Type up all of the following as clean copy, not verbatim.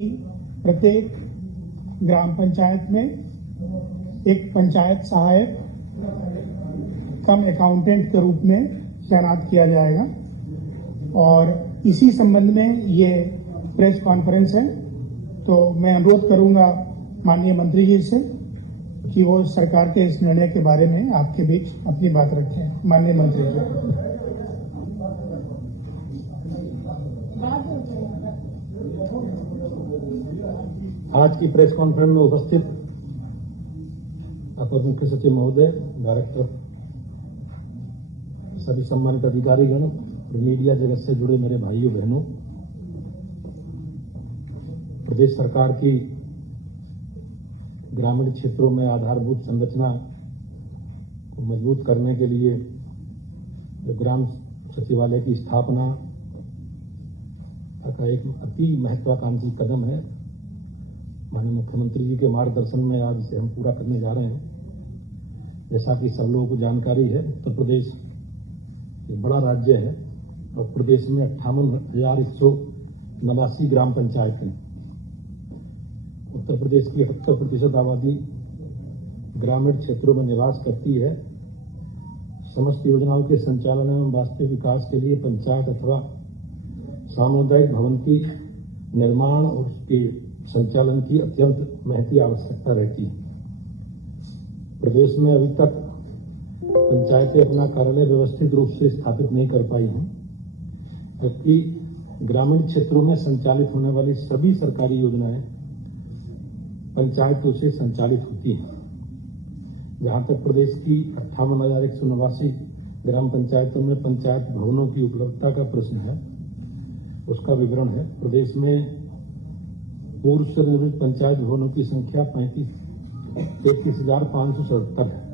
प्रत्येक ग्राम पंचायत में एक पंचायत सहायक कम अकाउंटेंट के रूप में तैनात किया जाएगा और इसी संबंध में ये प्रेस कॉन्फ्रेंस है। तो मैं अनुरोध करूंगा माननीय मंत्री जी से कि वो सरकार के इस निर्णय के बारे में आपके बीच अपनी बात रखें। माननीय मंत्री जी। आज की प्रेस कॉन्फ्रेंस में उपस्थित अपर मुख्य सचिव महोदय, डायरेक्टर, सभी सम्मानित अधिकारीगण और मीडिया जगत से जुड़े मेरे भाइयों बहनों, प्रदेश सरकार की ग्रामीण क्षेत्रों में आधारभूत संरचना को मजबूत करने के लिए जो ग्राम सचिवालय की स्थापना का एक अति महत्वाकांक्षी कदम है, माननीय मुख्यमंत्री जी के मार्गदर्शन में आज इसे हम पूरा करने जा रहे हैं। जैसा कि सब लोगों को जानकारी है, उत्तर प्रदेश एक बड़ा राज्य है और प्रदेश में 58,189 ग्राम पंचायत हैं। उत्तर प्रदेश की 78% आबादी ग्रामीण क्षेत्रों में निवास करती है। समस्त योजनाओं के संचालन एवं वास्तविक विकास के लिए पंचायत अथवा सामुदायिक भवन की निर्माण और उसके संचालन की अत्यंत महती आवश्यकता रहती है। प्रदेश में अभी तक पंचायतें अपना कार्यालय व्यवस्थित रूप से स्थापित नहीं कर पाई हैं, जबकि ग्रामीण क्षेत्रों में संचालित होने वाली सभी सरकारी योजनाएं पंचायतों से संचालित होती हैं। जहां तक प्रदेश की 58,189 ग्राम पंचायतों में पंचायत भवनों की उपलब्धता का प्रश्न है, उसका विवरण है। प्रदेश में पूर्व से निर्मित पंचायत भवनों की संख्या 33,577 है।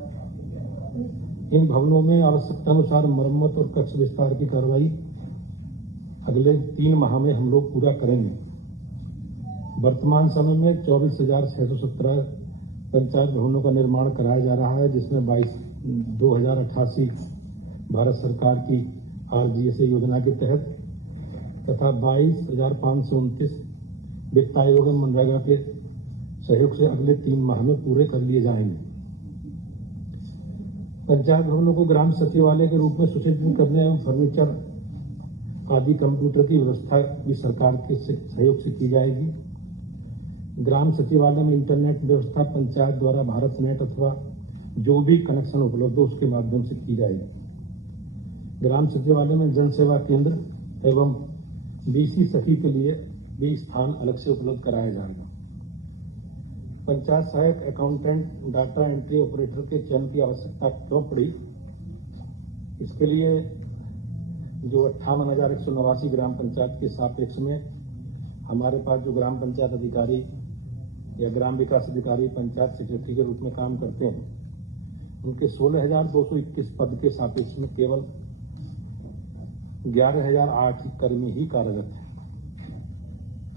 इन भवनों में आवश्यकतानुसार मरम्मत और कक्ष विस्तार की कार्रवाई अगले 3 माह में हम लोग पूरा करेंगे। वर्तमान समय में 24,617 पंचायत भवनों का निर्माण कराया जा रहा है, जिसमें 2,088 भारत सरकार की RGSA योजना के तहत तथा 22,529 वित्त आयोग एवं मनरेगा के सहयोग से अगले 3 माह में पूरे कर लिए जाएंगे। पंचायत भवनों को ग्राम सचिवालय के रूप में सुसज्जित करने एवं फर्नीचर आदि कंप्यूटर की व्यवस्था भी सरकार के सहयोग से की जाएगी। ग्राम सचिवालय में इंटरनेट व्यवस्था पंचायत द्वारा भारत नेट अथवा जो भी कनेक्शन उपलब्ध हो उसके माध्यम से की जाएगी। ग्राम सचिवालय में जन सेवा केंद्र एवं BC सखी के लिए भी स्थान अलग से उपलब्ध कराया जाएगा। पंचायत सहायक, अकाउंटेंट, डाटा एंट्री ऑपरेटर के चयन की आवश्यकता क्यों पड़ी? इसके लिए जो 58,189 ग्राम पंचायत के सापेक्ष में हमारे पास जो ग्राम पंचायत अधिकारी या ग्राम विकास अधिकारी पंचायत सेक्रेटरी के रूप में काम करते हैं, उनके 16,221 पद के सापेक्ष में केवल 11,008 कर्मी ही कार्यरत हैं।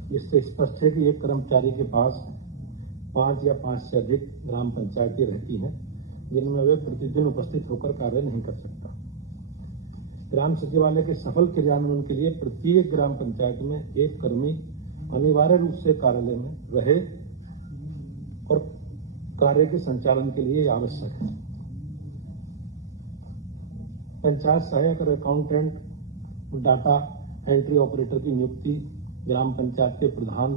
इससे स्पष्ट है कि एक कर्मचारी के पास 5 या 5 से अधिक ग्राम पंचायतें रहती हैं, जिनमें वे प्रतिदिन उपस्थित होकर कार्य नहीं कर सकता। ग्राम सचिवालय के सफल क्रियान्वयन के लिए प्रत्येक ग्राम पंचायत में एक कर्मी अनिवार्य रूप से कार्यालय में रहे और कार्य के संचालन के लिए आवश्यक है। पंचायत सहायक और अकाउंटेंट, डाटा एंट्री ऑपरेटर की नियुक्ति ग्राम पंचायत के प्रधान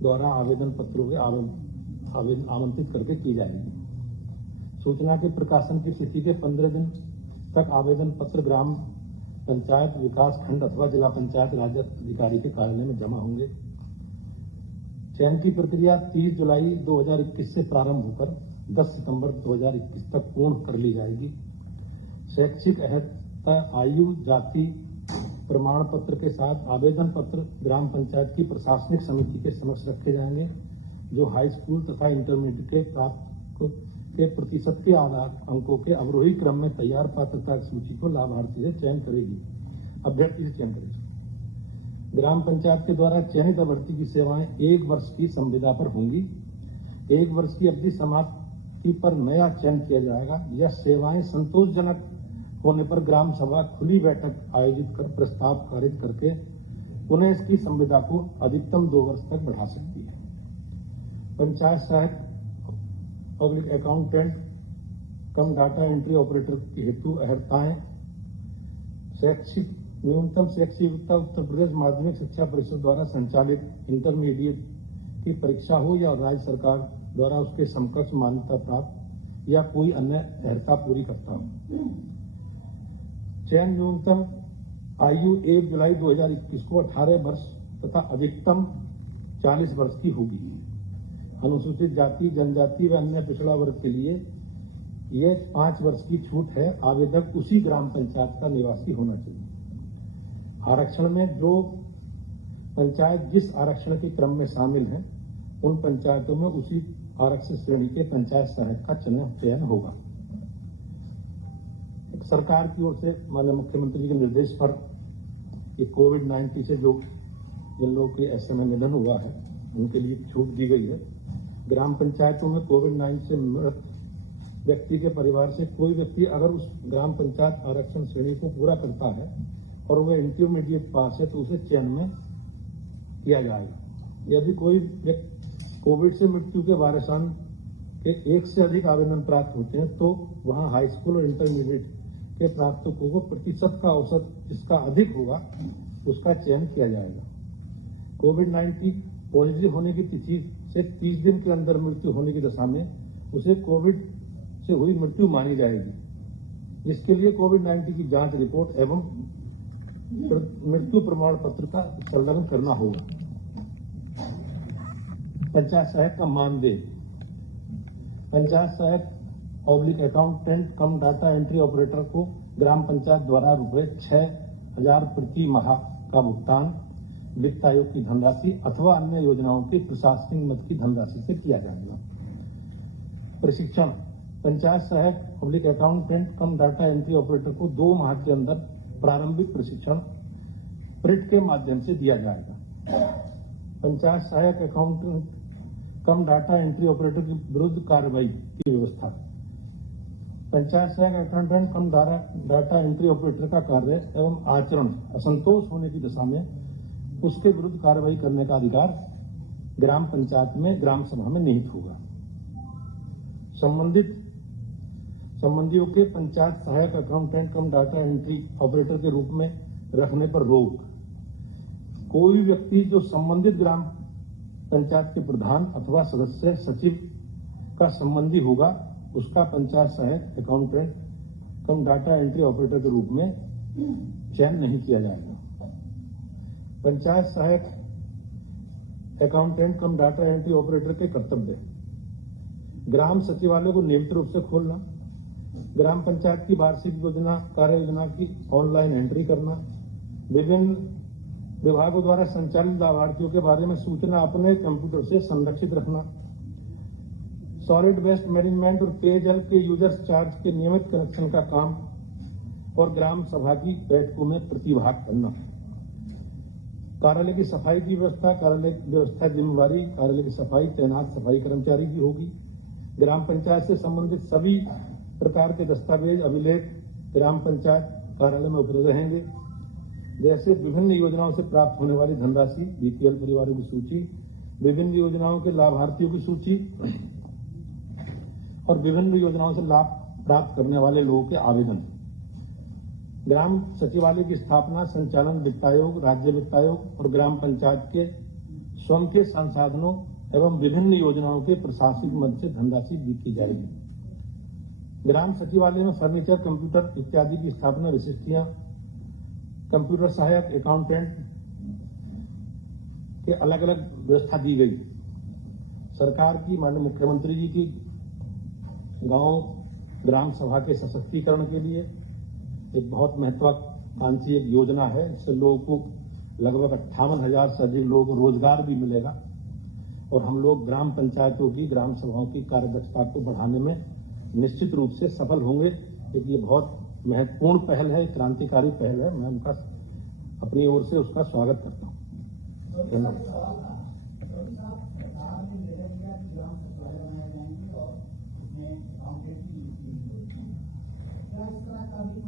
द्वारा आवेदन पत्रों के आमंत्रित करके की जाएगी। सूचना के प्रकाशन की तिथि के 15 दिन तक आवेदन पत्र ग्राम पंचायत विकास खंड अथवा जिला पंचायत राज अधिकारी के कार्यालय में जमा होंगे। चयन की प्रक्रिया 30 जुलाई 2021 से प्रारंभ होकर 10 सितंबर 2021 तक पूर्ण कर ली जाएगी। शैक्षिक अहर्ता, आयु, जाति प्रमाण पत्र के साथ आवेदन पत्र ग्राम पंचायत की प्रशासनिक समिति के समक्ष रखे जाएंगे, जो हाई स्कूल तथा इंटरमीडिएट के प्राप्त के प्रतिशत के आधार अंकों के अवरोही क्रम में तैयार पात्रता सूची को लाभार्थी से चयन करेगी, अभ्यर्थी से चयन करेगी। ग्राम पंचायत के द्वारा चयनित अभ्यर्थी की सेवाएं 1 वर्ष की संविदा पर होंगी। 1 वर्ष की अवधि समाप्ति पर नया चयन किया जाएगा। यह सेवाएं संतोषजनक होने पर ग्राम सभा खुली बैठक आयोजित कर प्रस्ताव पारित करके उन्हें इसकी संविदा को अधिकतम 2 वर्ष तक बढ़ा सकती है। पंचायत सहायक पब्लिक अकाउंटेंट कम डाटा एंट्री ऑपरेटर के हेतु अर्हताएं शैक्षिक न्यूनतम शैक्षिक योग्यता उत्तर प्रदेश माध्यमिक शिक्षा परिषद द्वारा संचालित इंटरमीडिएट की परीक्षा हो या राज्य सरकार द्वारा उसके समकक्ष मान्यता प्राप्त या कोई अन्य अर्हता पूरी करता हो। चयन न्यूनतम आयु 1 जुलाई 2021 को 18 वर्ष तथा अधिकतम 40 वर्ष की होगी। अनुसूचित जाति जनजाति व अन्य पिछड़ा वर्ग के लिए ये 5 वर्ष की छूट है। आवेदक उसी ग्राम पंचायत का निवासी होना चाहिए। आरक्षण में जो पंचायत जिस आरक्षण के क्रम में शामिल है उन पंचायतों में उसी आरक्षित श्रेणी के पंचायत सहायक का चयन होगा। सरकार की ओर से माननीय मुख्यमंत्री जी के निर्देश पर ये कोविड-19 से जो जिन लोगों के ऐसे में निधन हुआ है उनके लिए छूट दी गई है। ग्राम पंचायतों में कोविड-19 से मृत व्यक्ति के परिवार से कोई व्यक्ति अगर उस ग्राम पंचायत आरक्षण श्रेणी को पूरा करता है और वह इंटरमीडिएट पास है तो उसे चयन में किया जाएगा। यदि कोई व्यक्ति कोविड से मृत्यु के वारिसान के 1 से अधिक आवेदन प्राप्त होते हैं तो वहां हाई स्कूल और इंटरमीडिएट के प्राप्तकों को प्रतिशत का औसत जिसका अधिक होगा उसका चयन किया जाएगा। कोविड-19 पॉजिटिव होने की तिथि से 30 दिन के अंदर मृत्यु होने की दशा में उसे कोविड से हुई मृत्यु मानी जाएगी, जिसके लिए कोविड-19 की जांच रिपोर्ट एवं मृत्यु प्रमाण पत्र का संलग्न करना होगा। पंचायत सहायक का मानदेय पंचायत सहायक पब्लिक अकाउंटेंट कम डाटा एंट्री ऑपरेटर को ग्राम पंचायत द्वारा ₹6,000 प्रति माह का भुगतान वित्त आयोग की धनराशि अथवा अन्य योजनाओं की प्रशासनिक मद की धनराशि से किया जाएगा। प्रशिक्षण पंचायत सहायक पब्लिक अकाउंटेंट कम डाटा एंट्री ऑपरेटर को 2 माह के अंदर प्रारंभिक प्रशिक्षण प्रिंट के माध्यम से दिया जाएगा। पंचायत सहायक अकाउंटेंट कम डाटा एंट्री ऑपरेटर के विरुद्ध कार्रवाई की व्यवस्था। पंचायत सहायक अकाउंटेंट कम डाटा एंट्री ऑपरेटर का कार्य एवं आचरण असंतोष होने की दशा में उसके विरुद्ध कार्रवाई करने का अधिकार ग्राम पंचायत में ग्राम सभा में निहित होगा। संबंधियों के पंचायत सहायक अकाउंटेंट कम डाटा एंट्री ऑपरेटर के रूप में रखने पर रोक। कोई भी व्यक्ति जो संबंधित ग्राम पंचायत के प्रधान अथवा सदस्य सचिव का संबंधी होगा उसका पंचायत सहायक अकाउंटेंट कम डाटा एंट्री ऑपरेटर के रूप में चयन नहीं किया जाएगा। पंचायत सहायक अकाउंटेंट कम डाटा एंट्री ऑपरेटर के कर्तव्य ग्राम सचिवालय को नियमित रूप से खोलना, ग्राम पंचायत की वार्षिक योजना कार्य योजना की ऑनलाइन एंट्री करना, विभिन्न विभागों द्वारा संचालित लाभार्थियों के बारे में सूचना अपने कंप्यूटर से संरक्षित रखना, सॉलिड वेस्ट मैनेजमेंट और पेयजल के यूजर्स चार्ज के नियमित कनेक्शन का काम और ग्राम सभा की बैठकों में प्रतिभाग करना, कार्यालय की सफाई की व्यवस्था, कार्यालय की व्यवस्था जिम्मेवारी कार्यालय की सफाई तैनात सफाई कर्मचारी की होगी। ग्राम पंचायत से संबंधित सभी प्रकार के दस्तावेज अभिलेख ग्राम पंचायत कार्यालय में उपलब्ध रहेंगे, जैसे विभिन्न योजनाओं से प्राप्त होने वाली धनराशि, बीपीएल परिवारों की सूची, विभिन्न योजनाओं के लाभार्थियों की सूची और विभिन्न योजनाओं से लाभ प्राप्त करने वाले लोगों के आवेदन। ग्राम सचिवालय की स्थापना संचालन वित्त आयोग, राज्य वित्त आयोग और ग्राम पंचायत के स्वयं के संसाधनों एवं विभिन्न योजनाओं के प्रशासनिक मद से धनराशि दी की जाएगी। ग्राम सचिवालय में फर्नीचर, कंप्यूटर इत्यादि की स्थापना, विशिष्टियां, कंप्यूटर सहायक अकाउंटेंट के अलग अलग व्यवस्था दी गई। सरकार की माननीय मुख्यमंत्री जी की गांव ग्राम सभा के सशक्तिकरण के लिए एक बहुत महत्वाकांक्षी एक योजना है। इससे लोगों को लगभग 58,000 से अधिक लोगों को रोजगार भी मिलेगा और हम लोग ग्राम पंचायतों की ग्राम सभाओं की कार्यदक्षता को बढ़ाने में निश्चित रूप से सफल होंगे। ये बहुत महत्वपूर्ण पहल है, क्रांतिकारी पहल है। मैं उनका अपनी ओर से उसका स्वागत करता हूँ। धन्यवाद।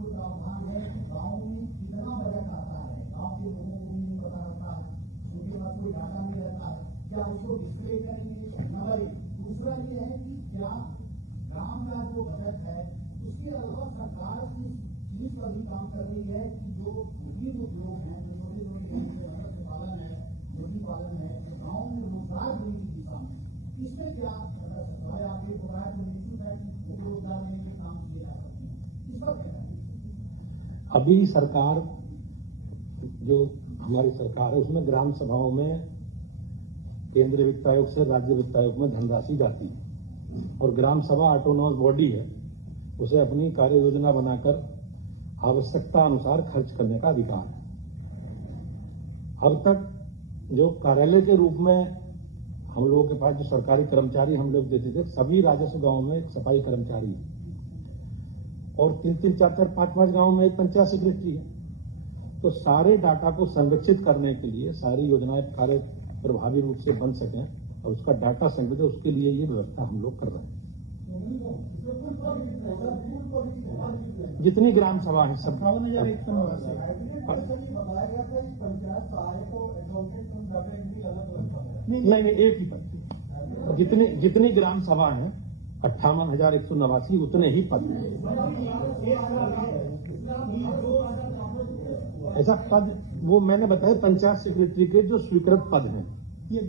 प्रावधान है, गाँव में कितना बजट आता है, गाँव के लोगों को भी नहीं पता रहता इसको डिस्प्ले करेंगे। नंबर एक। दूसरा ये है कि क्या गांव का जो बजट है उसके अलावा सरकार इस चीज पर भी काम कर रही है कि जो कुटीर उद्योग हैं, जो छोटे छोटे मत्स्य पालन है, मुर्गी पालन है, गाँव में रोजगार देने की दिशा में इसमें क्या सरकार आपके बताया तो निश्चित है कि रोजगार देने के काम किए जा सकते हैं, इस पर क्या है? अभी सरकार जो हमारी सरकार है उसमें ग्राम सभाओं में केंद्रीय वित्त आयोग से राज्य वित्त आयोग में धनराशि जाती है और ग्राम सभा ऑटोनोमस बॉडी है, उसे अपनी कार्य योजना बनाकर आवश्यकता अनुसार खर्च करने का अधिकार है। अब तक जो कार्यालय के रूप में हम लोगों के पास जो सरकारी कर्मचारी हम लोग देते थे, सभी राजस्व गांव में एक सफाई कर्मचारी है और 3-3, 4-4, 5-5 गांव में एक पंचायत सेक्रेटरी है। तो सारे डाटा को संरक्षित करने के लिए सारी योजनाएं कार्य प्रभावी रूप से बन सकें और उसका डाटा संग्रहित है, उसके लिए ये व्यवस्था हम लोग कर रहे हैं। जितनी ग्राम सभा है सब 58,189 नहीं एक ही पद। जितनी ग्राम सभा है 58,189 उतने ही पद हैं। ऐसा पद वो मैंने बताया पंचायत सेक्रेटरी के जो स्वीकृत पद हैं, ये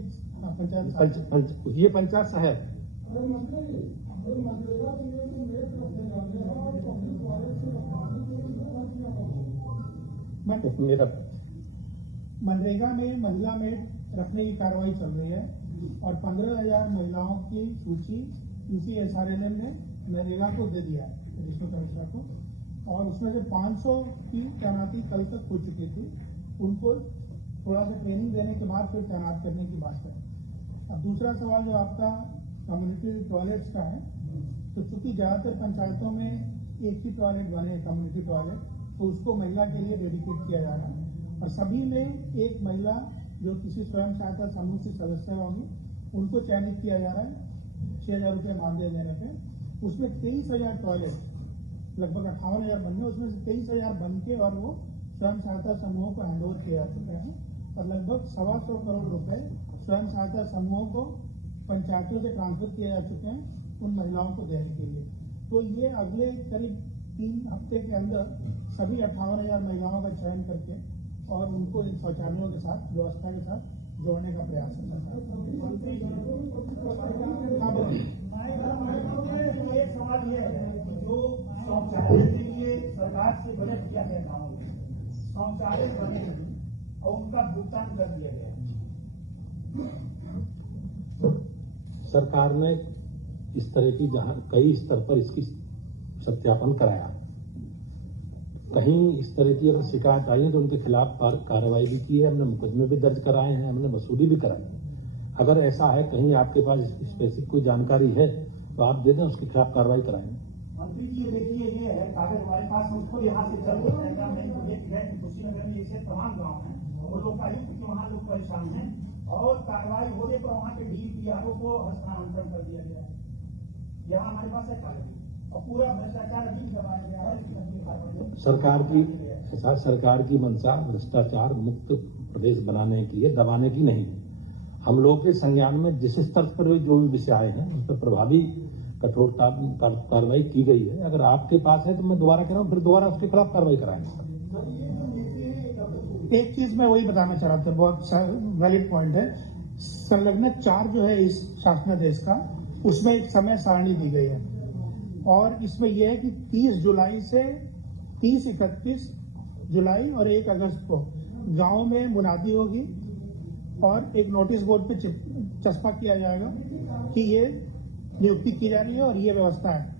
पंचायत सहायक मेरा मनरेगा में महिला मेड रखने की कार्रवाई चल रही है और 15,000 महिलाओं की सूची इसी SRLM ने मनरेगा को दे दिया है एडिशनल कमिश्नर को और उसमें से 500 की तैनाती कल तक हो चुकी थी। उनको थोड़ा सा ट्रेनिंग देने के बाद फिर तैनात करने की बात है। अब दूसरा सवाल जो आपका कम्युनिटी टॉयलेट्स का है, तो चूंकि ज्यादातर पंचायतों में एक ही टॉयलेट बने हैं कम्युनिटी टॉयलेट, तो उसको महिला के लिए डेडिकेट किया जा रहा है और सभी में एक महिला जो किसी स्वयं सहायता समूह की सदस्य होंगी उनको चयनित किया जा रहा है 6,000 रुपये मानदेय देने पे। उसमें 23,000 टॉयलेट लगभग 58,000 बनने, उसमें से 23,000 बन के और वो स्वयं सहायता समूहों को हैंडओवर किए जा चुके हैं और लगभग 125 करोड़ रुपए स्वयं सहायता समूहों को पंचायतों से ट्रांसफर किए जा चुके हैं उन महिलाओं को देने के लिए। तो ये अगले करीब 3 हफ्ते के अंदर सभी 58,000 महिलाओं का चयन करके और उनको इन शौचालयों के साथ व्यवस्था के साथ जोड़ने का प्रयास है। एक सवाल ये है कि जो शौचालय के लिए सरकार से बजट दिया गया गाँव में शौचालय बने और उनका भुगतान कर दिया गया। सरकार ने इस तरह की जहां कई स्तर पर इसकी सत्यापन कराया, कहीं इस तरह की अगर शिकायत आई है तो उनके खिलाफ कार्रवाई भी की है, हमने मुकदमे भी दर्ज कराए हैं, हमने वसूली भी कराई है। अगर ऐसा है कहीं आपके पास स्पेसिफिक कोई जानकारी है तो आप दे दें, उसके खिलाफ कार्रवाई कराएंगे। मंत्री जी देखिए ये है कागज हमारे पास उसको यहाँ से चल जाएगा नहीं तो कुशीनगर में ऐसे तमाम गाँव हैं वो लोग क्योंकि वहाँ लोग परेशान हैं और कार्रवाई होने पर वहाँ के DPRO को हस्तांतरण कर दिया गया है। यहाँ हमारे पास है कागज और पूरा भ्रष्टाचार अभी दबाया गया है। सरकार की मंशा भ्रष्टाचार मुक्त प्रदेश बनाने की है, दबाने की नहीं है। हम लोगों के संज्ञान में जिस स्तर पर जो भी विषय आए हैं उस पर प्रभावी कठोरता कार्रवाई की गई है। अगर आपके पास है तो मैं दोबारा कह रहा हूँ, फिर दोबारा उसके खिलाफ कार्रवाई कराएंगे। एक चीज मैं वही बताना चाह रहा था, बहुत वैलिड पॉइंट है। संलग्न 4 जो है इस शासनादेश का, उसमें एक समय सारणी दी गई है और इसमें यह है कि 30 जुलाई से 30-31 जुलाई और 1 अगस्त को गांव में मुनादी होगी और एक नोटिस बोर्ड पे चस्पा किया जाएगा कि ये नियुक्ति की जा रही है और ये व्यवस्था है।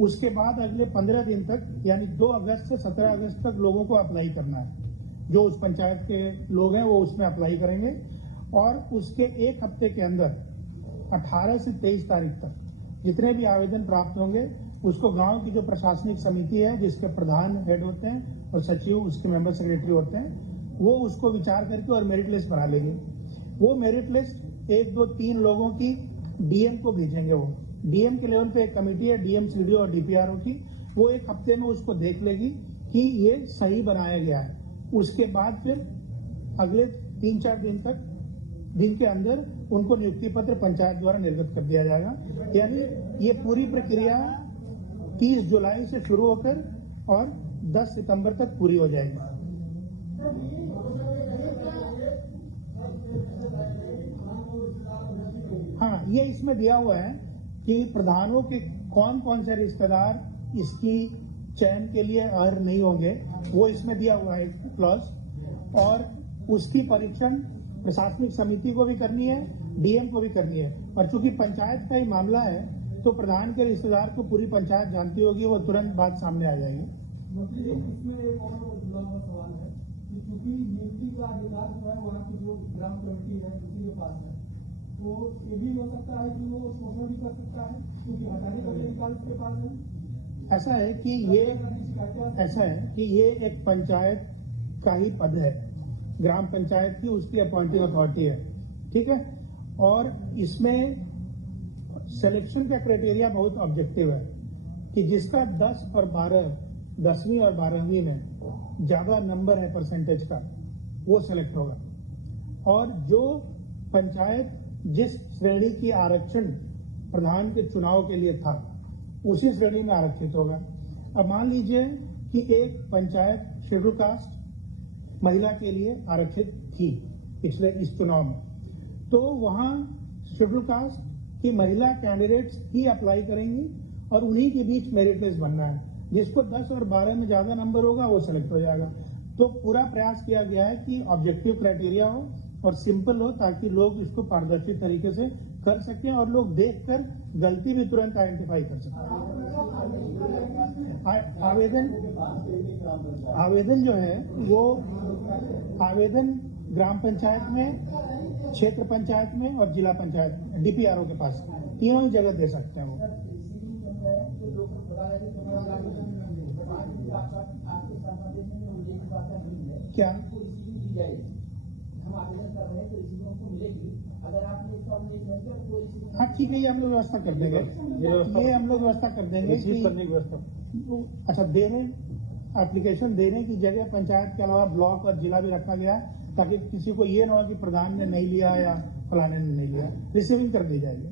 उसके बाद अगले 15 दिन तक यानी 2 अगस्त से 17 अगस्त तक लोगों को अप्लाई करना है। जो उस पंचायत के लोग हैं वो उसमें अप्लाई करेंगे और उसके 1 हफ्ते के अंदर 18 से 23 तारीख तक जितने भी आवेदन प्राप्त होंगे उसको गांव की जो प्रशासनिक समिति है जिसके प्रधान हेड होते हैं और सचिव उसके मेंबर सेक्रेटरी होते हैं, वो उसको विचार करके और मेरिट लिस्ट बना लेंगे। वो मेरिट लिस्ट 1, 2, 3 लोगों की DM को भेजेंगे। वो DM के लेवल पे एक कमेटी है DM, CDO और DPRO की, वो 1 हफ्ते में उसको देख लेगी कि ये सही बनाया गया है। उसके बाद फिर अगले 3-4 दिन तक दिन के अंदर उनको नियुक्ति पत्र पंचायत द्वारा निर्गत कर दिया जाएगा। यानी ये पूरी प्रक्रिया 30 जुलाई से शुरू होकर और 10 सितंबर तक पूरी हो जाएगी। हाँ, ये इसमें दिया हुआ है कि प्रधानों के कौन कौन से रिश्तेदार इसकी चयन के लिए अर्ह नहीं होंगे, वो इसमें दिया हुआ है क्लॉज। और उसकी परीक्षण प्रशासनिक समिति को भी करनी है, डीएम को भी करनी है। और चूंकि पंचायत का ही मामला है तो प्रधान के रिश्तेदार को पूरी पंचायत जानती होगी, वो तुरंत बात सामने आ जाएगी। मंत्री जी, इसमें एक और जुड़ा हुआ सवाल है कि चूंकि नियुक्ति का अधिकार जो है वहाँ की जो ग्राम कमेटी है उसी के पास है, तो ये भी हो सकता है कि वो शोषण भी कर सकता है क्योंकि हटाने का अधिकार उसके पास है। ऐसा है कि ये एक पंचायत का ही पद है, ग्राम पंचायत की उसकी अपॉइंटिंग अथॉरिटी है, ठीक है। और इसमें सिलेक्शन का क्राइटेरिया बहुत ऑब्जेक्टिव है कि जिसका 10वीं और 12वीं में ज्यादा नंबर है परसेंटेज का, वो सिलेक्ट होगा। और जो पंचायत जिस श्रेणी की आरक्षण प्रधान के चुनाव के लिए था उसी श्रेणी में आरक्षित होगा। अब मान लीजिए कि एक पंचायत शेड्यूल कास्ट महिला के लिए आरक्षित थी पिछले इस चुनाव में, तो वहां शेड्यूल कास्ट की महिला कैंडिडेट्स ही अप्लाई करेंगी और उन्हीं के बीच मेरिट लिस्ट बनना है। जिसको 10 और 12 में ज्यादा नंबर होगा वो सेलेक्ट हो जाएगा। तो पूरा प्रयास किया गया है कि ऑब्जेक्टिव क्राइटेरिया हो और सिंपल हो, ताकि लोग इसको पारदर्शी तरीके से कर सकें और लोग देखकर गलती भी तुरंत आइडेंटिफाई कर सकें। आवेदन जो है वो आवेदन ग्राम पंचायत में, क्षेत्र पंचायत में और जिला पंचायत में डीपीआरओ के पास, तीनों ही जगह दे सकते हैं वो। क्या हाँ ठीक है, ये हम लोग व्यवस्था कर देंगे, ये हम लोग व्यवस्था कर देंगे कि करने की व्यवस्था। अच्छा, देने एप्लीकेशन देने की जगह पंचायत के अलावा ब्लॉक और जिला भी रखा गया है, ताकि किसी को ये ना हो कि प्रधान ने नहीं लिया या फलाने ने नहीं लिया, रिसीविंग कर दी जाएगी।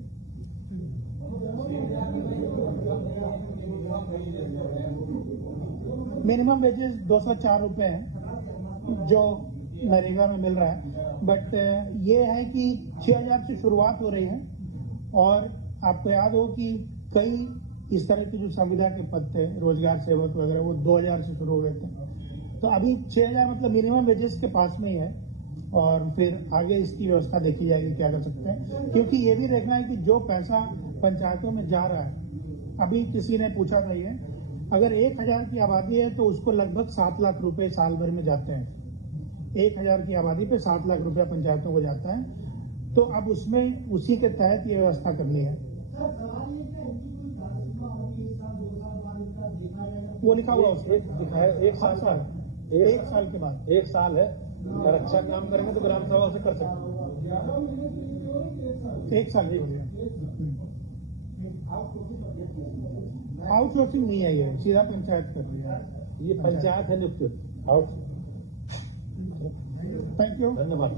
मिनिमम वेजेस 204 रुपए है जो नरेगा में मिल रहा है, बट ये है कि 6000 से शुरुआत हो रही है। और आपको याद हो कि कई इस तरह के जो संविदा के पद थे, रोजगार सेवक वगैरह, वो 2000 से शुरू हो गए थे। तो अभी 6000 मतलब मिनिमम वेजेस के पास में ही है, और फिर आगे इसकी व्यवस्था देखी जाएगी क्या कर सकते हैं। क्योंकि ये भी देखना है कि जो पैसा पंचायतों में जा रहा है, अभी किसी ने पूछा था ये, अगर 1000 की आबादी है तो उसको लगभग 7 लाख रुपए साल भर में जाते हैं। 1000 की आबादी पे 7 लाख रुपया पंचायतों को जाता है, तो अब उसमें उसी के तहत ये व्यवस्था करनी है। वो लिखा हुआ एक साल के बाद 1 साल है। अगर अच्छा काम करेंगे तो ग्राम सभा से कर सकते हैं। 1 साल ही हो गया। आउटसोर्सिंग नहीं है, ये सीधा पंचायत कर रही है। ये पंचायत है नियुक्त। थैंक यू, धन्यवाद।